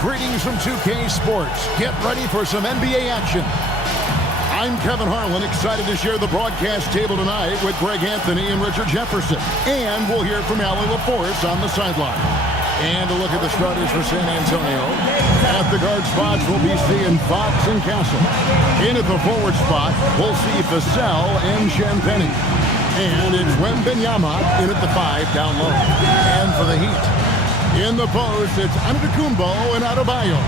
Greetings from 2K Sports. Get ready for some NBA action. I'm Kevin Harlan, excited to share the broadcast table tonight with Greg Anthony and Richard Jefferson. And we'll hear from Allie LaForce on the sideline. And a look at the starters for San Antonio. At the guard spots, we'll be seeing Fox and Castle. In at the forward spot, we'll see Vassell and Champagnie. And it's Wembanyama in at the 5 down low. And for the Heat, in the post, it's Antetokounmpo and Adebayo.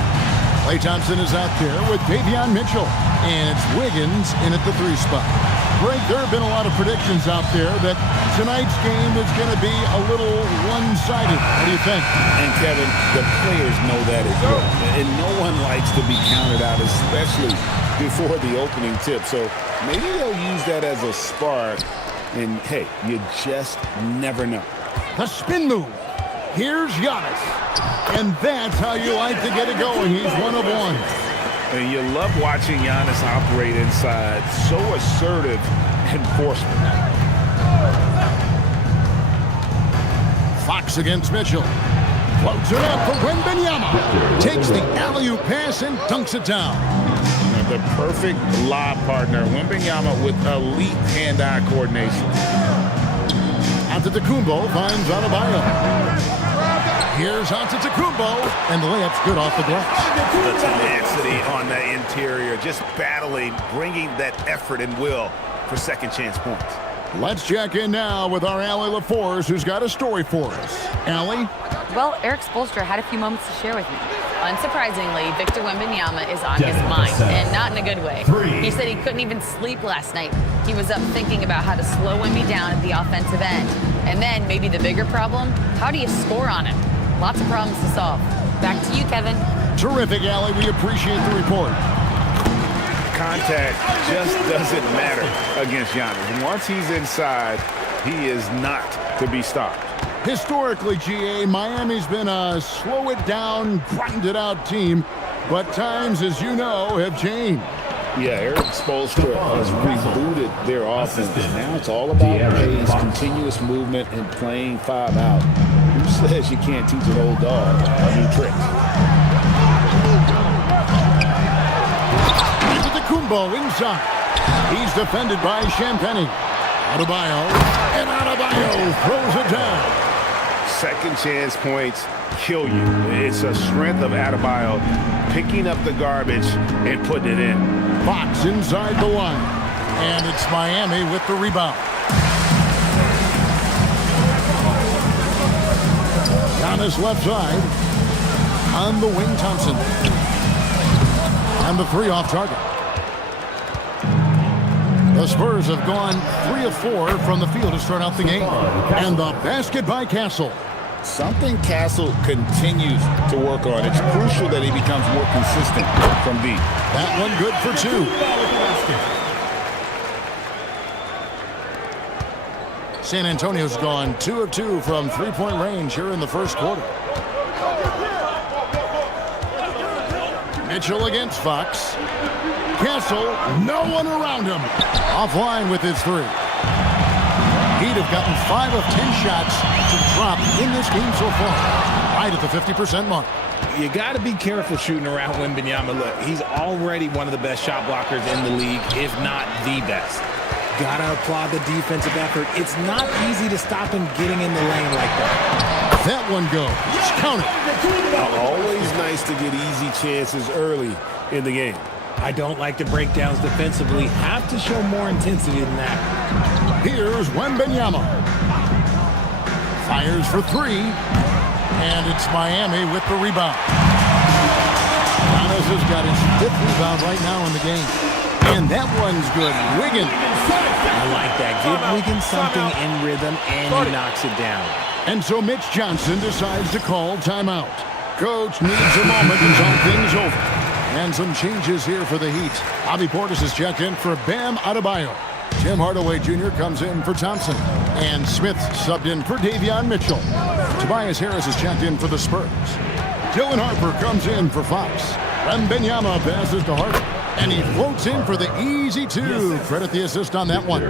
Klay Thompson is out there with Davion Mitchell. And it's Wiggins in at the 3 spot. Greg, there have been a lot of predictions out there that tonight's game is going to be a little one-sided. What do you think? And Kevin, the players know that as well. And no one likes to be counted out, especially before the opening tip. So maybe they'll use that as a spark. And, hey, you just never know. The spin move. Here's Giannis. And that's how you like to get it going. He's 1 of 1. And you love watching Giannis operate inside. So assertive and forceful. Fox against Mitchell. Floats it up for Wembanyama. Takes the alley-oop pass and dunks it down. The perfect lob partner. Wembanyama with elite hand-eye coordination. Antetokounmpo finds Adebayo. Here's Antetokounmpo, and the layup's good off the glass. The tenacity on the interior, just battling, bringing that effort and will for second chance points. Let's check in now with our Allie LaForce, who's got a story for us. Allie? Well, Eric Spoelstra had a few moments to share with me. Unsurprisingly, Victor Wembanyama is on his mind, and not in a good way. He said he couldn't even sleep last night. He was up thinking about how to slow Wemby down at the offensive end. And then, maybe the bigger problem, how do you score on him? Lots of problems to solve. Back to you, Kevin. Terrific, Allie. We appreciate the report. Contact just doesn't matter against Giannis. Once he's inside, he is not to be stopped. Historically, GA, Miami's been a slow-it-down, grind-it-out team, but times, as you know, have changed. Yeah, Eric Spoelstra has rebooted their offense. Now it's all about pace, continuous movement, and playing 5 out. Who says you can't teach an old dog a new trick? Antetokounmpo inside. He's defended by Champagnie. Adebayo, and Adebayo throws it down. Second chance points kill you. It's a strength of Adebayo picking up the garbage and putting it in. Fox inside the line. And it's Miami with the rebound. Giannis left side. On the wing, Thompson. And the 3 off target. The Spurs have gone 3 of 4 from the field to start out the game. And the basket by Castle. Something Castle continues to work on. It's crucial that he becomes more consistent from deep. That one good for 2. San Antonio's gone 2 of 2 from 3-point range here in the first quarter. Mitchell against Fox. Castle, no one around him. Offline with his 3. He'd have gotten 5 of 10 shots to drop in this game so far. Right at the 50% mark. You got to be careful shooting around Wembanyama. Look, he's already one of the best shot blockers in the league, if not the best. Got to applaud the defensive effort. It's not easy to stop him getting in the lane like that. That one goes. Count it. Always nice to get easy chances early in the game. I don't like the breakdowns defensively. Have to show more intensity than that. Here's Wembanyama. Fires for 3. And it's Miami with the rebound. Giannis has got his 5th rebound right now in the game. And that one's good. Wiggins. I like that. Give Wiggins something in rhythm, and he knocks it down. And so Mitch Johnson decides to call timeout. Coach needs a moment to talk things over. And some changes here for the Heat. Bobby Portis is checked in for Bam Adebayo. Tim Hardaway Jr. comes in for Thompson. And Smith subbed in for Davion Mitchell. Tobias Harris is checked in for the Spurs. Dylan Harper comes in for Fox. Wembanyama passes to Harper. And he floats in for the easy 2. Credit the assist on that one.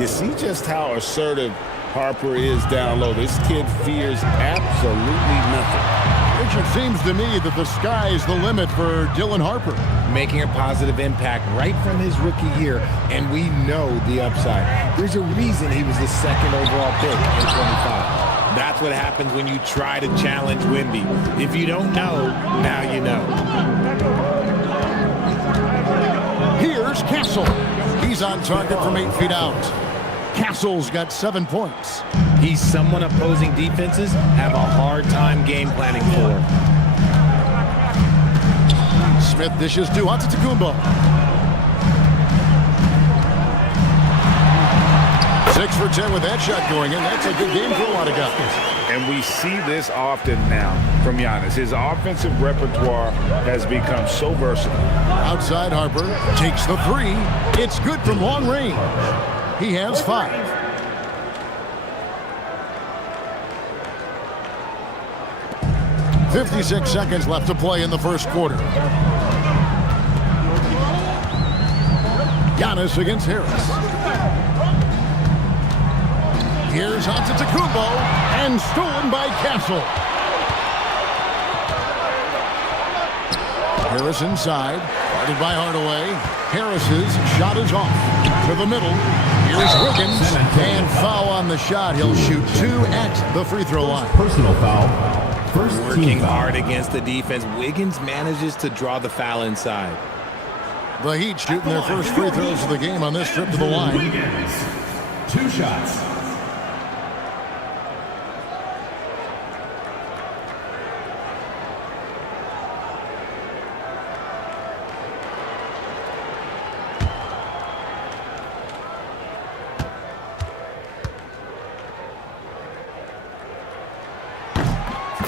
You see just how assertive Harper is down low. This kid fears absolutely nothing. Richard, seems to me that the sky's the limit for Dylan Harper. Making a positive impact right from his rookie year, and we know the upside. There's a reason he was the second overall pick in 25. That's what happens when you try to challenge Wemby. If you don't know, now you know. Here's Castle. He's on target from 8 feet out. Castle's got 7 points. He's someone opposing defenses have a hard time game planning for. Smith dishes to Antetokounmpo. 6 for 10 with that shot going in. That's a good game for a lot of guys. And we see this often now from Giannis. His offensive repertoire has become so versatile. Outside Harper takes the 3. It's good from long range. He has 5. "56 seconds left to play in the first quarter. Giannis against Harris. Here's Antetokounmpo, and stolen by Castle. Harris inside, guarded by Hardaway. Harris's shot is off. To the middle. Here's Wiggins, and foul on the shot. He'll shoot 2 at the free throw line. Personal foul. First Working team foul. hard against the defense, Wiggins manages to draw the foul inside. The Heat shooting their first free throws of the game on this trip to the line. Wiggins. 2 shots.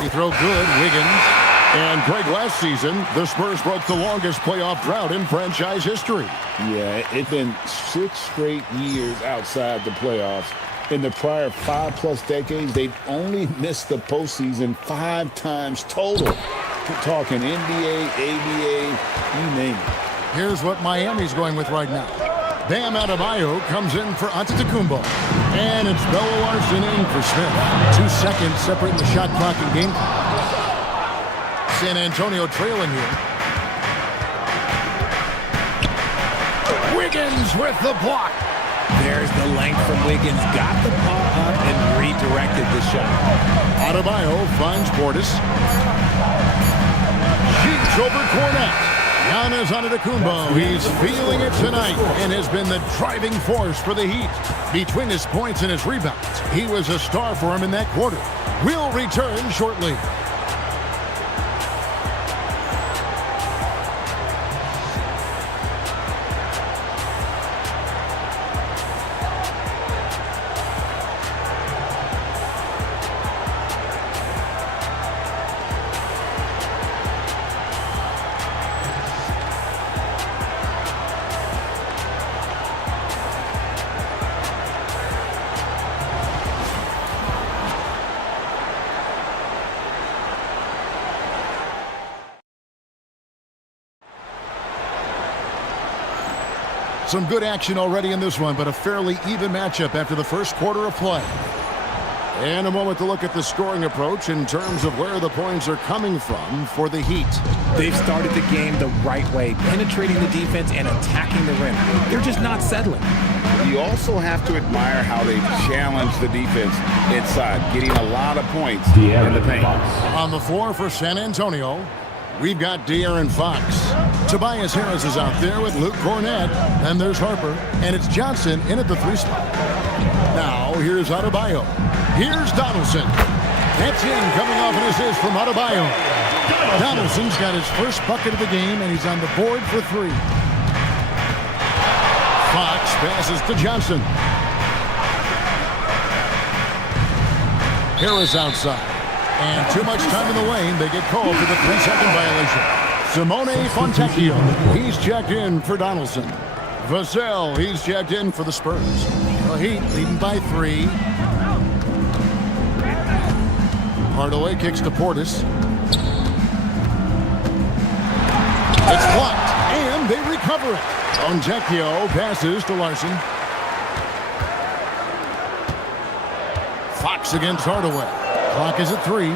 He throw good, Wiggins. And Greg, last season, the Spurs broke the longest playoff drought in franchise history. Yeah, it's been 6 straight years outside the playoffs. In the prior 5+ decades, they've only missed the postseason 5 times total. We're talking NBA, ABA, you name it. Here's what Miami's going with right now. Bam Adebayo comes in for Antetokounmpo. And it's Bello Larson in for Smith. 2 seconds separating the shot clock and game clock. San Antonio trailing here. Wiggins with the block. There's the length from Wiggins. Got the ball up and redirected the shot. Adebayo finds Portis. Shoots over Cornette. Giannis Antetokounmpo. He's feeling it tonight and has been the driving force for the Heat. Between his points and his rebounds, he was a star for him in that quarter. We'll return shortly. Some good action already in this one, but a fairly even matchup after the first quarter of play. And a moment to look at the scoring approach in terms of where the points are coming from for the Heat. They've started the game the right way, penetrating the defense and attacking the rim. They're just not settling. You also have to admire how they challenge the defense inside, getting a lot of points in the paint. On the floor for San Antonio, we've got De'Aaron Fox. Tobias Harris is out there with Luke Cornette. And there's Harper. And it's Johnson in at the 3 spot. Now, here's Adebayo. Here's Donaldson. That's in, coming off an assist from Adebayo. Donaldson's got his first bucket of the game, and he's on the board for 3. Fox passes to Johnson. Harris outside. And too much time in the lane. They get called for the 3-second violation. Simone Fontecchio, he's checked in for Donaldson. Vassell, he's checked in for the Spurs. The Heat leading by 3. Hardaway kicks to Portis. It's blocked, and they recover it. Fontecchio passes to Larson. Fox against Hardaway. Clock is at 3.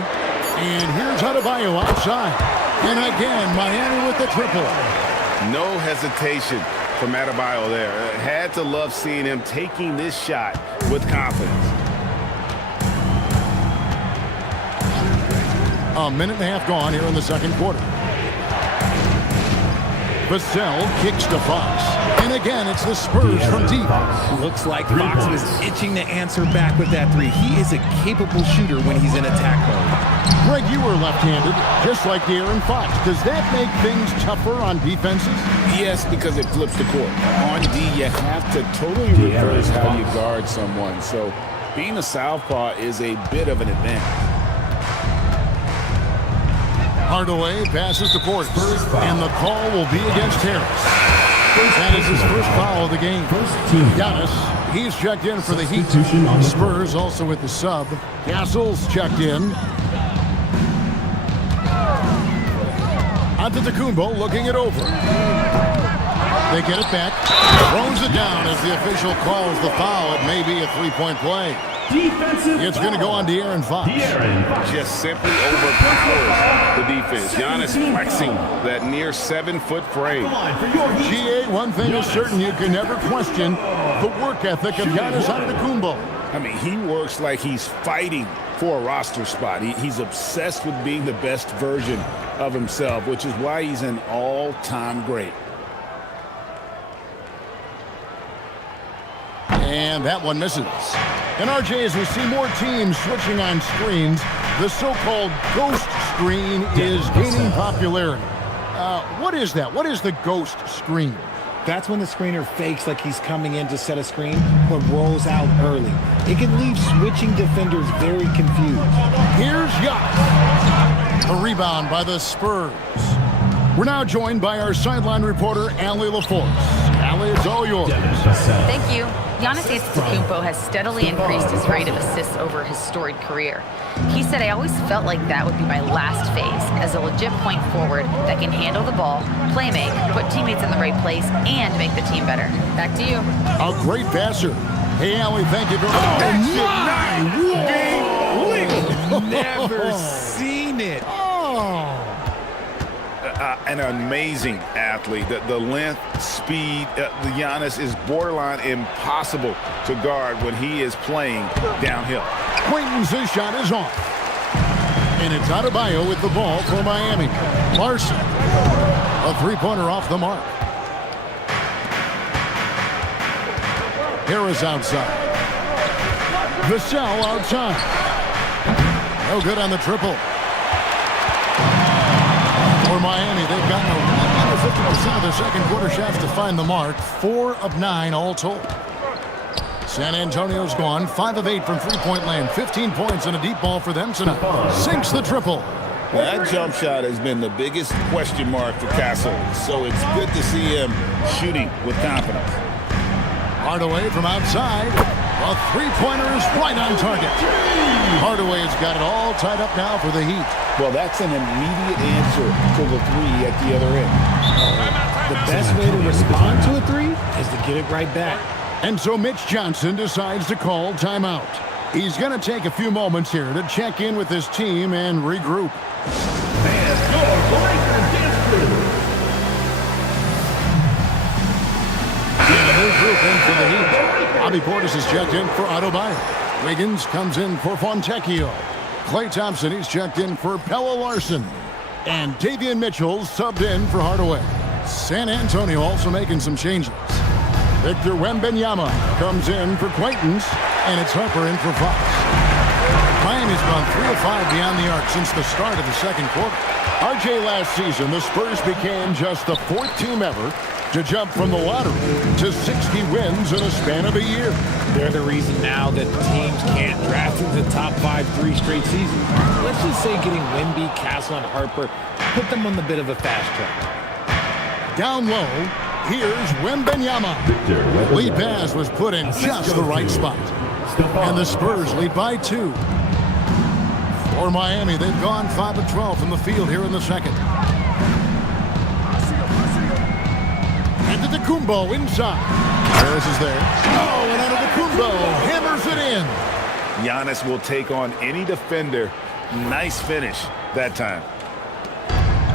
And here's Adebayo outside. And again, Miami with the triple. No hesitation from Adebayo there. Had to love seeing him taking this shot with confidence. A minute and a half gone here in the second quarter. Vassell kicks to Fox. And again, it's the Spurs from deep. Looks like Fox is itching to answer back with that three. He is a capable shooter when he's in attack mode. Greg, you were left-handed, just like De'Aaron Fox. Does that make things tougher on defenses? Yes, because it flips the court. On D, you have to totally reverse how you guard someone. So being a southpaw is a bit of an advantage. Hardaway passes to Portis, and the call will be against Harris. That is his first foul of the game. Giannis, he's checked in for the Heat. Spurs also with the sub. Castle's checked in. Antetokounmpo looking it over. They get it back. Throws it down as the official calls the foul. It may be a three-point play. It's going to go on De'Aaron Fox. Just simply overpowers the defense. Giannis flexing that near 7-foot frame. GA, one thing is certain, you can never question the work ethic of Giannis Antetokounmpo. I mean, he works like he's fighting for a roster spot. He's obsessed with being the best version of himself, which is why he's an all-time great. And that one misses. And RJ, as we see more teams switching on screens, the so-called ghost screen is gaining popularity. What is that? What is the ghost screen? That's when the screener fakes like he's coming in to set a screen, but rolls out early. It can leave switching defenders very confused. Here's Giannis. A rebound by the Spurs. We're now joined by our sideline reporter, Allie LaForce. Allie, it's all yours. Thank you. Giannis Antetokounmpo has steadily increased his rate of assists over his storied career. He said, "I always felt like that would be my last phase, as a legit point forward that can handle the ball, play make, put teammates in the right place, and make the team better." Back to you. A great passer. Hey, Allie, thank you very much. Never seen it. An amazing athlete. The length, speed, the Giannis is borderline impossible to guard when he is playing downhill. Quainton's shot is off. And it's Adebayo with the ball for Miami. Larson, a three-pointer off the mark. Harris outside. Vassell outside. No good on the triple. For Miami, they've gotten under 50% of their second quarter shots to find the mark. 4 of 9 all told. San Antonio's gone 5 of 8 from three-point land. 15 points and a deep ball for them tonight. Sinks the triple. That jump shot has been the biggest question mark for Castle, so it's good to see him shooting with confidence. Hardaway from outside. A three-pointer is right on target. Hardaway's got it all tied up now for the Heat. Well, that's an immediate answer to the three at the other end. The best way to respond to a three is to get it right back. And so Mitch Johnson decides to call timeout. He's going to take a few moments here to check in with his team and regroup. Group in for the Heat. Bobby Portis is checked in for Adebayo. Wiggins comes in for Fontecchio. Klay Thompson, he's checked in for Pella Larson. And Davion Mitchell subbed in for Hardaway. San Antonio also making some changes. Victor Wembanyama comes in for Quaintons, and it's Harper in for Fox. Miami's gone 3 of 5 beyond the arc since the start of the second quarter. RJ, last season, the Spurs became just the 4th team ever to jump from the lottery to 60 wins in a span of a year. They're the reason now that teams can't draft into the top 5 3 straight seasons. Let's just say getting Wemby, Castle, and Harper put them on the bit of a fast track. Down low, here's Wembanyama. Lead pass was put in just the right spot. And the Spurs lead by 2. For Miami, they've gone 5 of 12 from the field here in the second. Antetokounmpo inside. Harris is there. Oh, and Antetokounmpo hammers it in. Giannis will take on any defender Nice finish that time.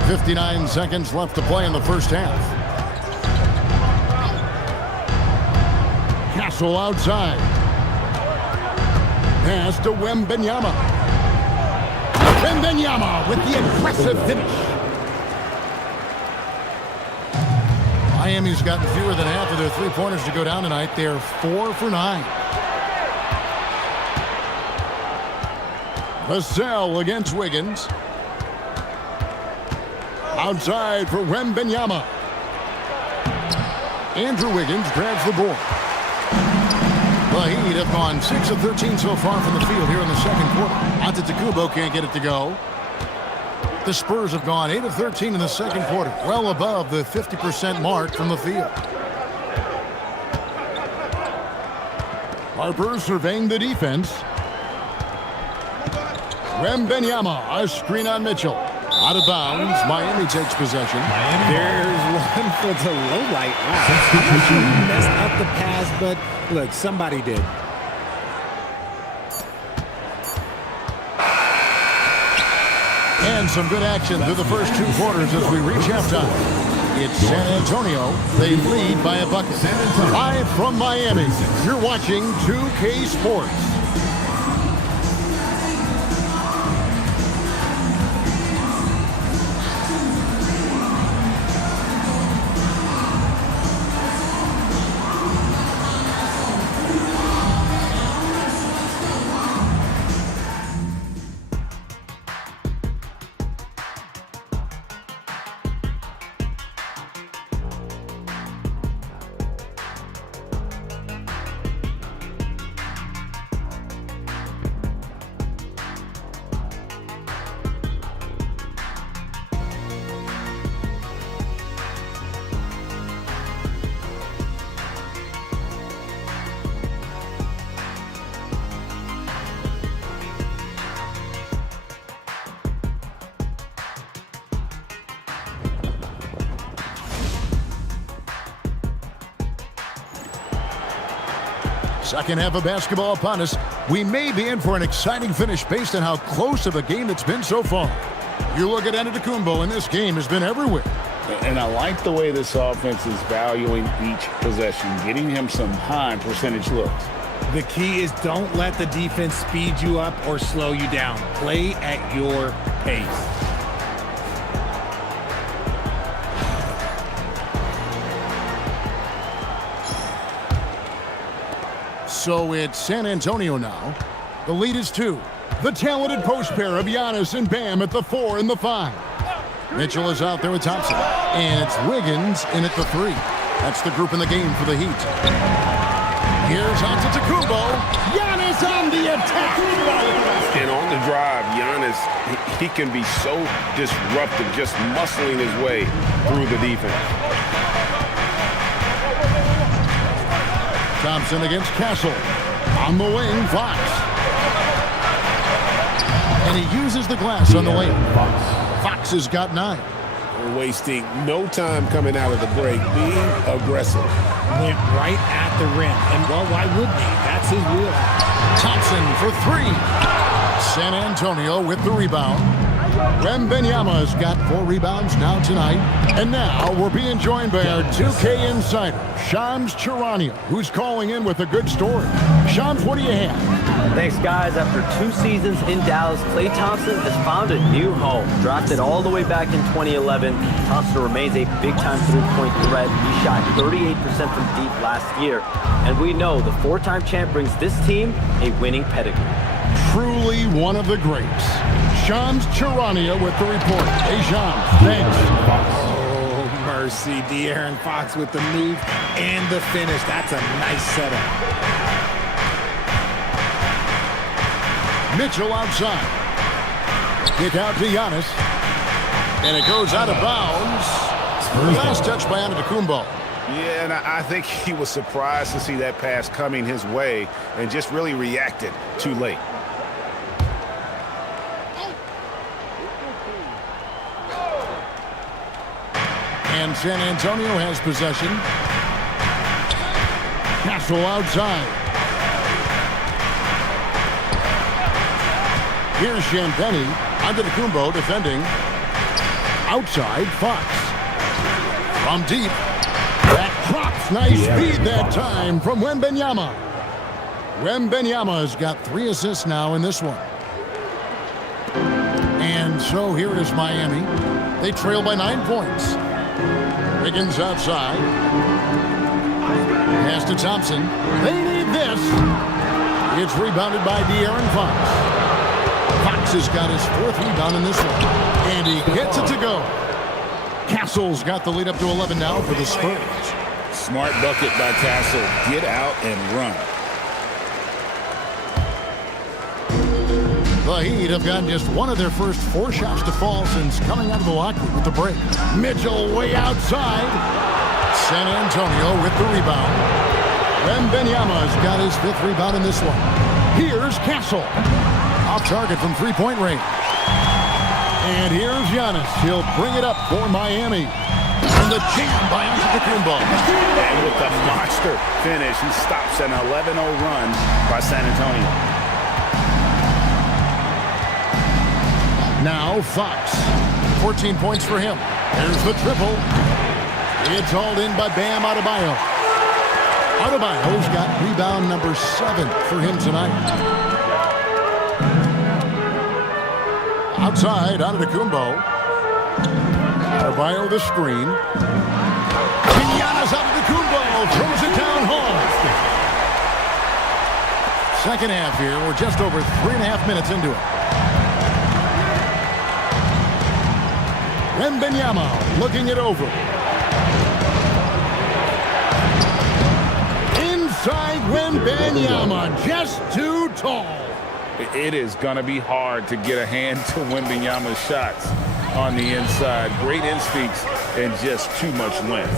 59 seconds left to play in the first half. Castle outside. Pass to Wembanyama. Wembanyama with the aggressive finish. Miami's gotten fewer than half of their three-pointers to go down tonight. They're 4 for 9. Vassell against Wiggins. Outside for Wembanyama. Andrew Wiggins grabs the board. The Heat have gone 6 of 13 so far from the field here in the second quarter. Antetokounmpo can't get it to go. The Spurs have gone 8 of 13 in the second quarter, well above the 50% mark from the field. Harper surveying the defense. Wembanyama, a screen on Mitchell. Out of bounds, Miami takes possession. There's one for the low light. Wow. I'm not sure who messed up the pass, but look, somebody did. And some good action through the first 2 quarters as we reach halftime. It's San Antonio. They lead by a bucket. Live from Miami, you're watching 2K Sports. Second half of basketball upon us. We may be in for an exciting finish based on how close of a game it's been so far. You look at Antetokounmpo, and this game has been everywhere. And I like the way this offense is valuing each possession, getting him some high percentage looks. The key is don't let the defense speed you up or slow you down. Play at your pace. So it's San Antonio now. The lead is 2. The talented post pair of Giannis and Bam at the 4 and the 5. Mitchell is out there with Thompson. And it's Wiggins in at the 3. That's the group in the game for the Heat. Here's Antetokounmpo. Giannis on the attack. And on the drive, Giannis, he can be so disruptive, just muscling his way through the defense. Thompson against Castle. On the wing, Fox. And he uses the glass on the lane. Fox has got 9. We're wasting no time coming out of the break, being aggressive. Went right at the rim. And, well, why wouldn't he? That's his wheelhouse. Thompson for 3. San Antonio with the rebound. Wembanyama's got 4 rebounds now tonight. And now we're being joined by our 2K insider, Shams Charania, who's calling in with a good story. Shams, what do you have? Thanks, guys. After 2 seasons in Dallas, Klay Thompson has found a new home. Drafted all the way back in 2011, Thompson remains a big-time three-point threat. He shot 38% from deep last year. And we know the 4-time champ brings this team a winning pedigree. Truly one of the greats. Shams Charania with the report. Hey, Shams, thanks. Oh, mercy. De'Aaron Fox with the move and the finish. That's a nice setup. Mitchell outside. Kick out to Giannis. And it goes out of bounds. Last touch by Antetokounmpo. Yeah, and I think he was surprised to see that pass coming his way and just really reacted too late. And San Antonio has possession. Castle outside. Here's Champagny. Antetokounmpo defending. Outside, Fox. From deep. That drops. Nice speed that time from Wembanyama. Wembanyama's got 3 assists now in this one. And so here is Miami. They trail by 9 points. Wiggins outside. Pass to Thompson. They need this. It's rebounded by De'Aaron Fox. Fox has got his 4th rebound in this one. And he gets it to go. Castle's got the lead up to 11 now for the Spurs. Smart bucket by Castle. Get out and run. The Heat have gotten just one of their first 4 shots to fall since coming out of the locker room with the break. Mitchell way outside. San Antonio with the rebound. Wembanyama's got his 5th rebound in this one. Here's Castle. Off target from 3-point range. And here's Giannis. He'll bring it up for Miami. And the jam by Antetokounmpo. And with the monster finish, he stops an 11-0 run by San Antonio. Now Fox. 14 points for him. There's the triple. It's hauled in by Bam Adebayo. Adebayo's got rebound number 7 for him tonight. Outside, Antetokounmpo. Adebayo the screen. Giannis Antetokounmpo throws it down hard. Second half here. We're just over 3.5 minutes into it. Wembanyama looking it over. Inside Wembanyama, just too tall. It is going to be hard to get a hand to Wembanyama's shots on the inside. Great instincts and just too much length.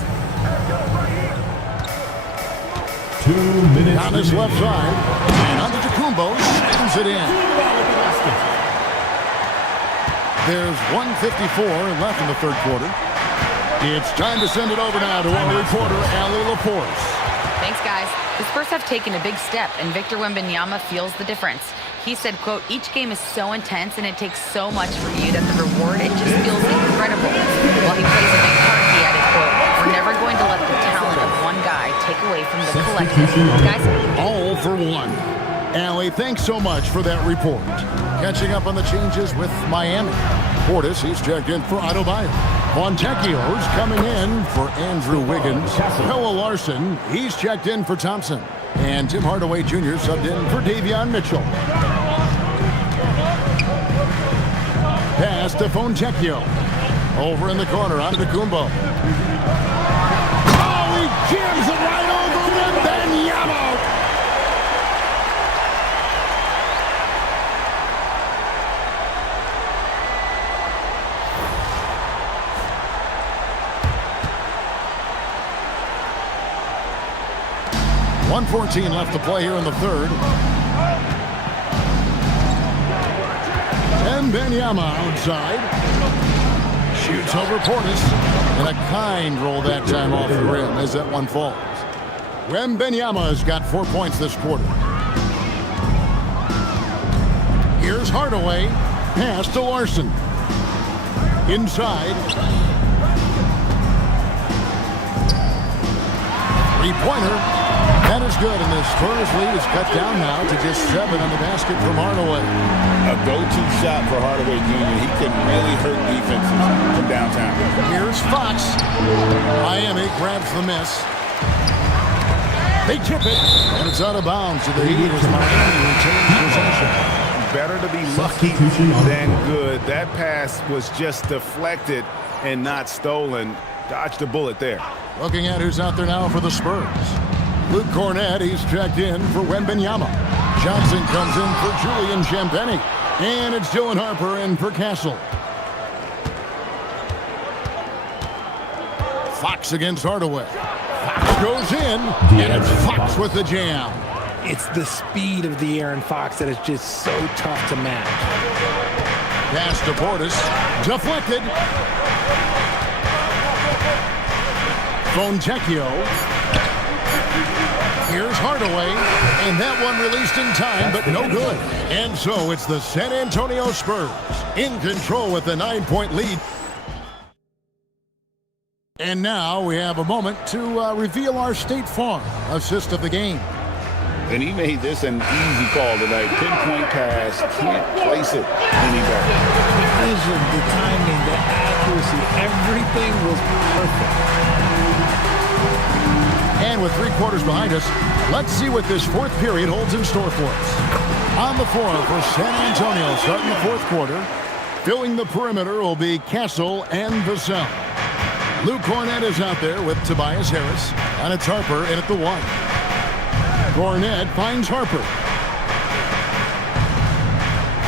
2 minutes. On his left side, and Antetokounmpo slams it in. There's 1:54 left in the third quarter. It's time to send it over now to our reporter, Allie Laporte. Thanks, guys. The Spurs have taken a big step, and Victor Wembanyama feels the difference. He said, quote, each game is so intense and it takes so much from you that the reward, it just feels incredible. While he plays a big part, he added, quote, we're never going to let the talent of one guy take away from the collective. Guys, all for one. Allie, thanks so much for that report. Catching up on the changes with Miami. Portis, he's checked in for Adebayo. Fontecchio's coming in for Andrew Wiggins. Noah Larson, he's checked in for Thompson. And Tim Hardaway Jr. subbed in for Davion Mitchell. Pass to Fontecchio. Over in the corner, Antetokounmpo. Oh, he jams it right over Wembanyama. .114 left to play here in the third. Wembanyama outside. Shoots over Portis. And a kind roll that time off the rim as that one falls. Wembanyama's got 4 points this quarter. Here's Hardaway. Pass to Larson. Inside. Three-pointer. That is good, and the Spurs lead is cut down now to just 7 on the basket from Hardaway. A go-to shot for Hardaway Jr. He can really hurt defenses from downtown. Here's Fox. Miami grabs the miss. They tip it, and it's out of bounds to the Heat as Miami retains possession. Better to be lucky than good. That pass was just deflected and not stolen. Dodged a bullet there. Looking at who's out there now for the Spurs. Luke Cornett, he's checked in for Wembanyama. Johnson comes in for Julian Champagny. And it's Dylan Harper in for Castle. Fox against Hardaway. Fox goes in, and it's Fox with the jam. It's the speed of De'Aaron Fox that is just so tough to match. Pass to Portis. Deflected. Fontecchio. Here's Hardaway, and that one released in time, but no good. And so it's the San Antonio Spurs in control with the 9-point lead. And now we have a moment to reveal our State Farm assist of the game. And he made this an easy call tonight. Pinpoint pass, can't place it any better. The vision, the timing, the accuracy, everything was perfect. And with 3 quarters behind us, let's see what this fourth period holds in store for us. On the floor for San Antonio, starting the fourth quarter. Filling the perimeter will be Castle and Vassell. Luke Cornett is out there with Tobias Harris, and it's Harper in at the 1. Cornett finds Harper.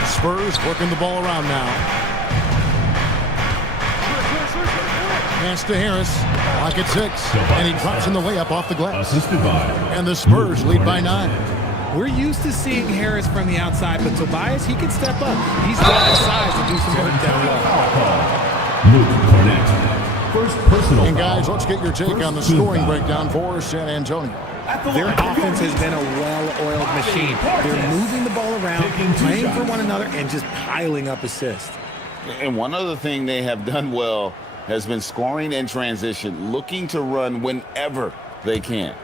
Spurs working the ball around now. Pass to Harris. Clock at 6. And he drops in the layup off the glass. And the Spurs lead by 9. We're used to seeing Harris from the outside, but Tobias, he can step up. He's got the size to do some work down low. Luke Cornett. First personal And guys, let's get your take on the scoring breakdown for San Antonio. Their offense has been a well-oiled machine. They're moving the ball around, playing for one another, and just piling up assists. And one other thing they have done well has been scoring in transition, looking to run whenever they can.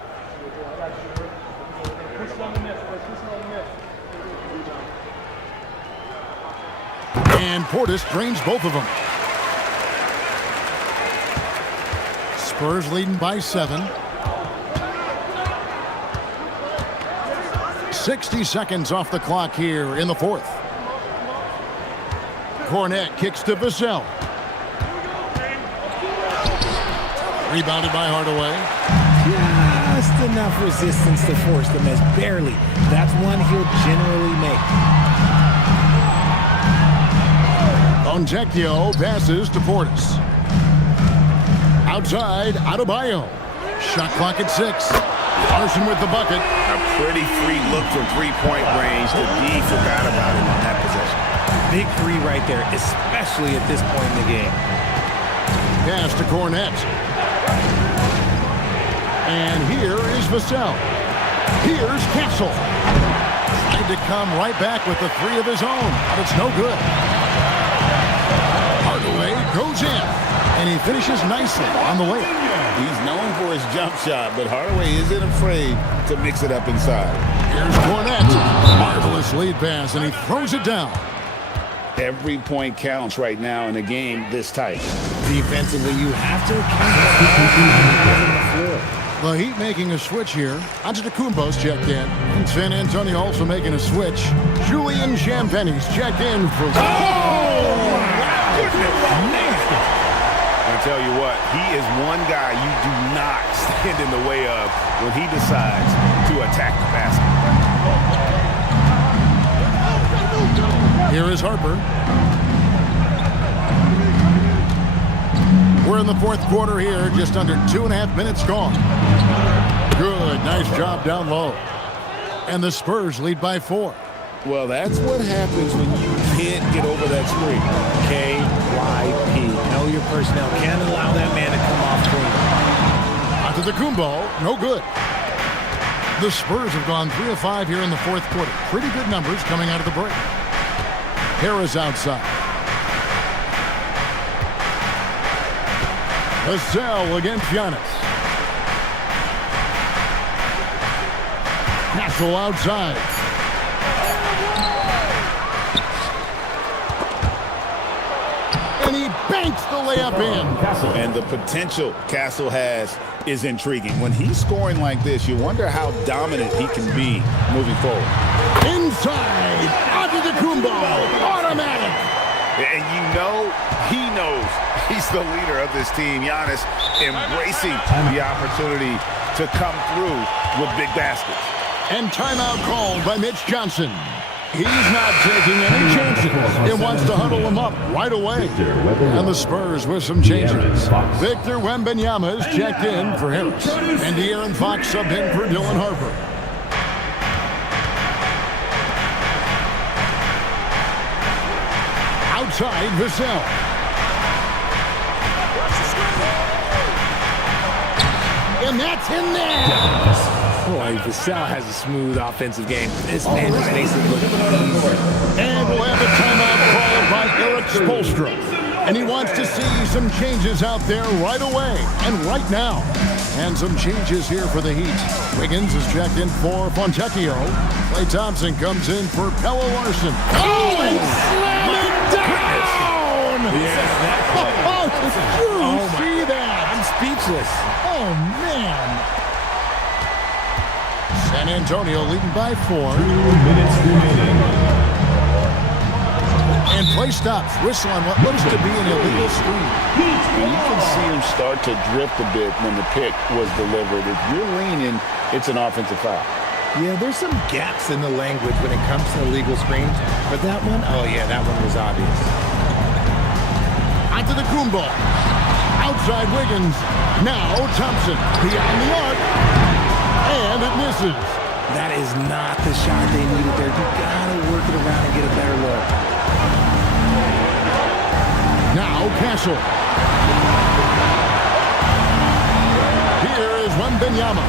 And Portis drains both of them. Spurs leading by 7. 60 seconds off the clock here in the fourth. Cornett kicks to Vassell. Rebounded by Hardaway. Just enough resistance to force the miss. Barely. That's one he'll generally make. Fontecchio passes to Portis. Outside, Adebayo. Shot clock at 6. Larson with the bucket. A pretty free look from three-point range. The D forgot about it on that possession. Big 3 right there, especially at this point in the game. Pass to Cornett. And here is Vassell. Here's Castle. Tried to come right back with the 3 of his own, but it's no good. Hardaway goes in, and he finishes nicely on the layup. He's known for his jump shot, but Hardaway isn't afraid to mix it up inside. Here's Cornett. Marvelous lead pass, and he throws it down. Every point counts right now in a game this tight. Defensively, you have to account for The Heat making a switch here. Antetokounmpo's checked in. And San Antonio also making a switch. Julian Champagne's checked in for... I tell you what, he is one guy you do not stand in the way of when he decides to attack the basket. Here is Harper. We're in the fourth quarter here, just under 2.5 minutes gone. Good, nice job down low. And the Spurs lead by 4. Well, that's what happens when you can't get over that screen. KYP. Know your personnel. Can't allow that man to come off clean. Antetokounmpo, no good. The Spurs have gone 3 of 5 here in the fourth quarter. Pretty good numbers coming out of the break. Harris outside. Vassell against Giannis. Castle outside. And he banks the layup in. And the potential Castle has is intriguing. When he's scoring like this, you wonder how dominant he can be moving forward. Inside, Antetokounmpo, automatic. And you know he knows he's the leader of this team. Giannis embracing the opportunity to come through with big baskets. And timeout called by Mitch Johnson. He's not taking any chances. He wants to huddle him up right away. And the Spurs with some changes. Victor Wembanyama is checked in for Harris. And De'Aaron Fox subbed in for Dylan Harper. Outside, Vassell. And that's in there. Boy, Vassell has a smooth offensive game. This man just makes it look easy. And we'll have a timeout called by Eric Spoelstra. And he wants to see some changes out there right away and right now. And some changes here for the Heat. Wiggins is checked in for Fontecchio. Klay Thompson comes in for Pelle Larsson. Oh, and slam it down! Yeah, that play. Did you see that? I'm speechless. Oh, man. San Antonio leading by 4. 2 minutes remaining. And play stops. Whistle on what looks to be an illegal screen. And you can see him start to drift a bit when the pick was delivered. If you're leaning, it's an offensive foul. Yeah, there's some gaps in the language when it comes to illegal screens. But that one, oh yeah, that one was obvious. Onto the Kumbo. Outside Wiggins. Now Thompson beyond the arc. And it misses. That is not the shot they needed there. You gotta work it around and get a better look. Now Castle. Here is Wembanyama.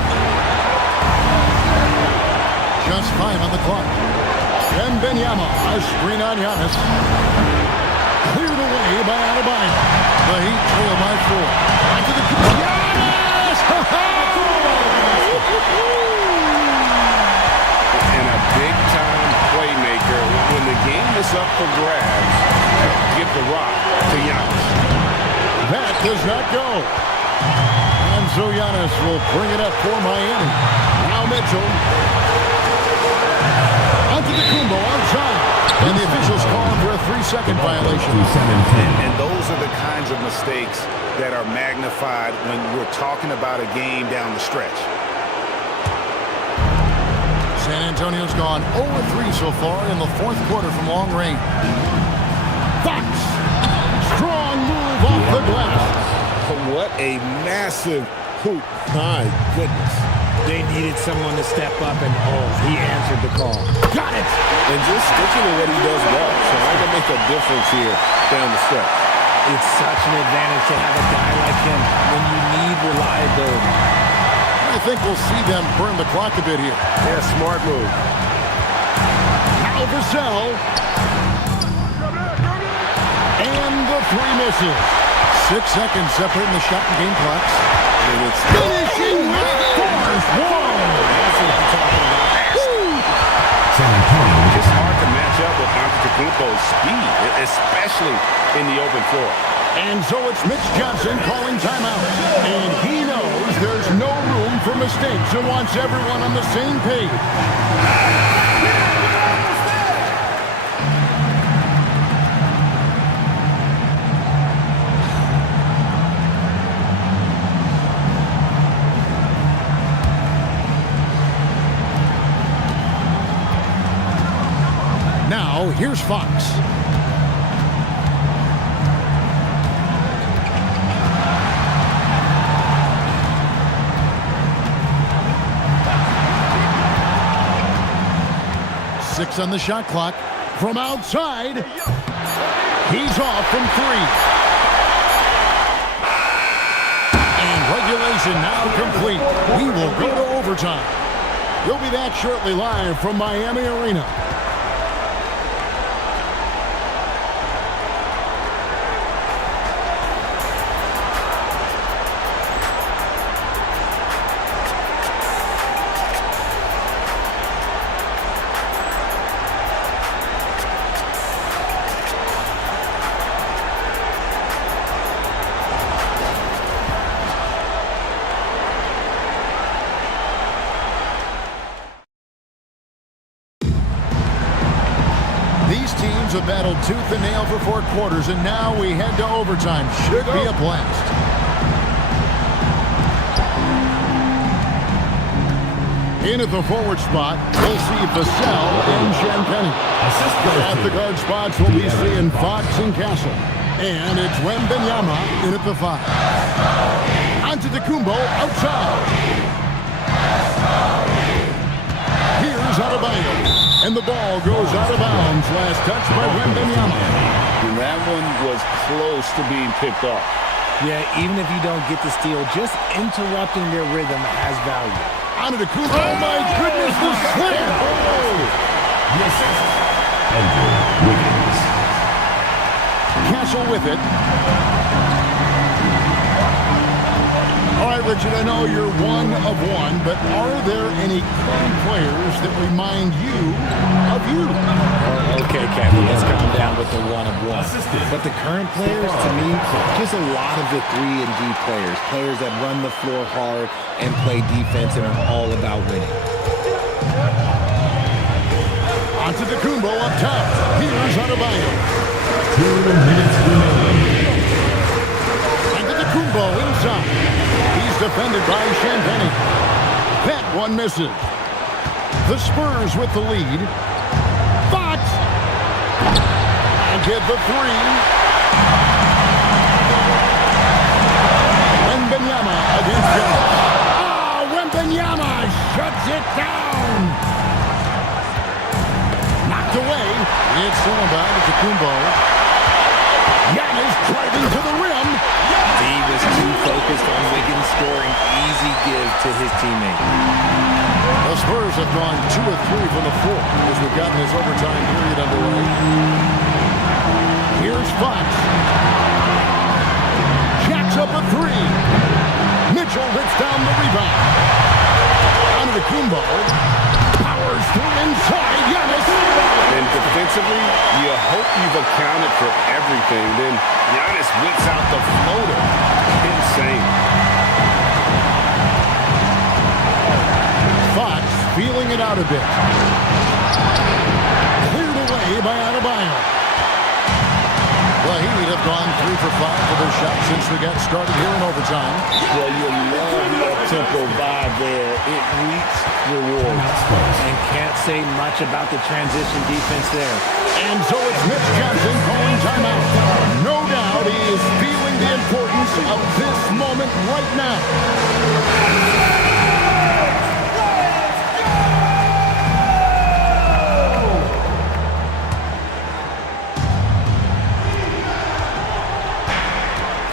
Just 5 on the clock. Wembanyama, a screen on Giannis. Cleared away by Adebayo. The Heat trail by 4. Onto the Giannis! And a big-time playmaker. When the game is up for grabs, give the rock to Giannis. That does not go. And so Giannis will bring it up for Miami. Now Mitchell. Onto the Kumbo outside. And the officials call him for a 3-second violation. And those are the kinds of mistakes that are magnified when we're talking about a game down the stretch. San Antonio's gone 0-3 so far in the 4th quarter from long range. Fox. Strong move off the glass. What a massive hoop. My goodness. They needed someone to step up, and oh, he answered the call. Got it. And just sticking to what he does well. Trying to make a difference here down the stretch. It's such an advantage to have a guy like him when you need reliability. I think we'll see them burn the clock a bit here. Yeah, smart move. Now Vassell. And the 3 misses. 6 seconds separating the shot and game clocks. And it's Finishing force 1. That's what I'm talking about. San Antonio It's hard to match up with Antetokounmpo's speed, especially in the open floor. And so it's Mitch Johnson calling timeout. And he knows there's no room for mistakes and wants everyone on the same page. Now, here's Fox. Six on the shot clock. From outside, he's off from 3. And regulation now complete. We will go to overtime. We'll be back shortly live from Miami Arena. These teams have battled tooth and nail for 4 quarters, and now we head to overtime. Should be a blast. In at the forward spot, we'll see Vassell and Champagnie. At the guard spots, we'll be seeing Fox and Castle. And it's Wembanyama in at the 5. Onto the Kumbo outside. Here's Adebayo. And the ball goes out of bounds. Last touch by Wembanyama. And that one was close to being picked off. Yeah, even if you don't get the steal, just interrupting their rhythm has value. Antetokounmpo. Oh, my goodness, the slam. The assist. Andrew Wiggins. Castle with it. All right, Richard, I know you're one of one, but are there any current players that remind you of you? Okay, Kevin, let's calm down with the one of one. But the current players, to me, just a lot of the 3 and D players. Players that run the floor hard and play defense and are all about winning. Antetokounmpo up top. Here's Adebayo. 2 minutes remaining. Antetokounmpo inside. He's defended by Champagny. That one misses. The Spurs with the lead. Fox. And get the 3. Wembanyama against Giannis. Oh, Wembanyama shuts it down. Knocked away. It's thrown by Antetokounmpo. Giannis driving to the rim. D was too focused on Wiggins scoring easy give to his teammate. The Spurs have gone 2 of 3 from the floor as we've gotten this overtime period underway. Here's Fox. Jacks up a 3. Mitchell hits down the rebound. Antetokounmpo powers through inside. Giannis. And defensively, you hope you've accounted for everything. Then Giannis whips out the floater. Insane. Fox feeling it out a bit. Cleared away by Adebayo. The Heat have gone 3 for 5 for their shot since we got started here in overtime. Well, you love the up-tempo vibe there. It reaps rewards. And can't say much about the transition defense there. And so it's Mitch Johnson calling timeout. No doubt he is feeling the importance of this moment right now.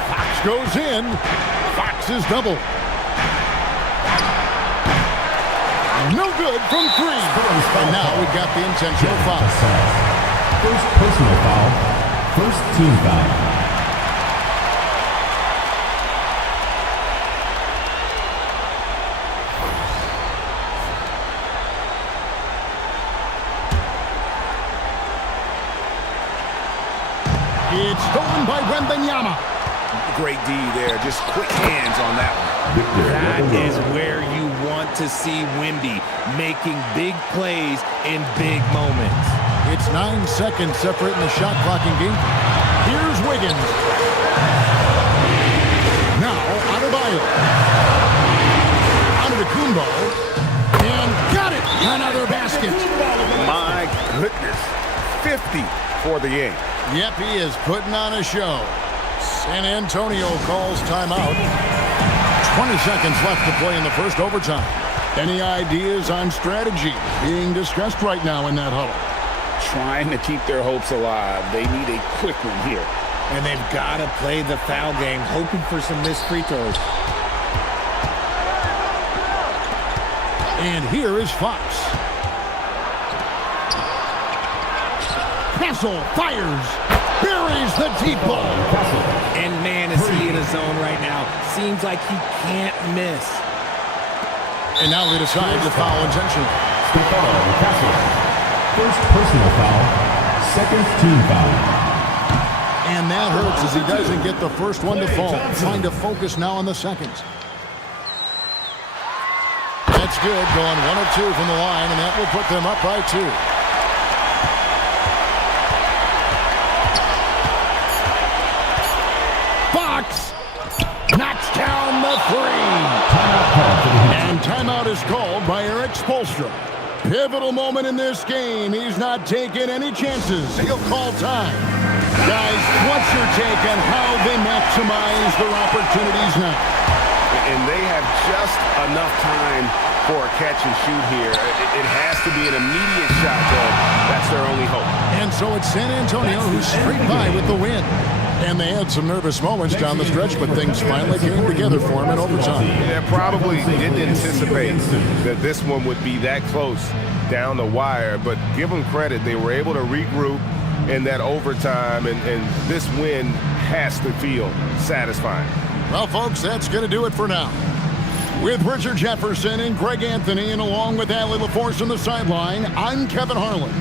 Fox goes in. Fox is double. No good from 3. And now we've got the intentional foul. First personal foul. First team foul. It's stolen by Wembanyama. Great D there. Just quick hands on that one. That is where you want to see Wemby making big plays in big moments. It's 9 seconds separating the shot clock in game. Here's Wiggins. Now, Adebayo. Antetokounmpo. And got it. Another basket. My goodness. 50 for the game. Yep, he is putting on a show. San Antonio calls timeout. 20 seconds left to play in the first overtime. Any ideas on strategy being discussed right now in that huddle? Trying to keep their hopes alive. They need a quick one here. And they've got to play the foul game, hoping for some missed free throws. And here is Fox. Castle fires. Buries the deep ball. And man, is he in a zone right now. Seems like he can't miss. And now they decide to foul intentionally. First personal foul. Second team foul. And that hurts as he doesn't get the first one to fall. Trying to focus now on the seconds. That's good. Going 1 of 2 from the line, and that will put them up by 2. Fox knocks down the 3. And timeout is called by Eric Spoelstra. Pivotal moment in this game. He's not taking any chances. He'll call time. Guys, what's your take on how they maximize their opportunities now? And they have just enough time for a catch and shoot here. It has to be an immediate shot, though. That's their only hope. And so it's San Antonio who's straight by with the win. And they had some nervous moments down the stretch, but things finally came together for them in overtime. Yeah, probably didn't anticipate that this one would be that close down the wire, but give them credit. They were able to regroup in that overtime, and this win has to feel satisfying. Well, folks, that's going to do it for now. With Richard Jefferson and Greg Anthony, and along with Allie LaForce on the sideline, I'm Kevin Harlan.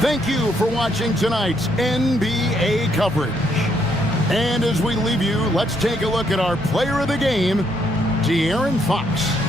Thank you for watching tonight's NBA coverage. And as we leave you, let's take a look at our player of the game, De'Aaron Fox.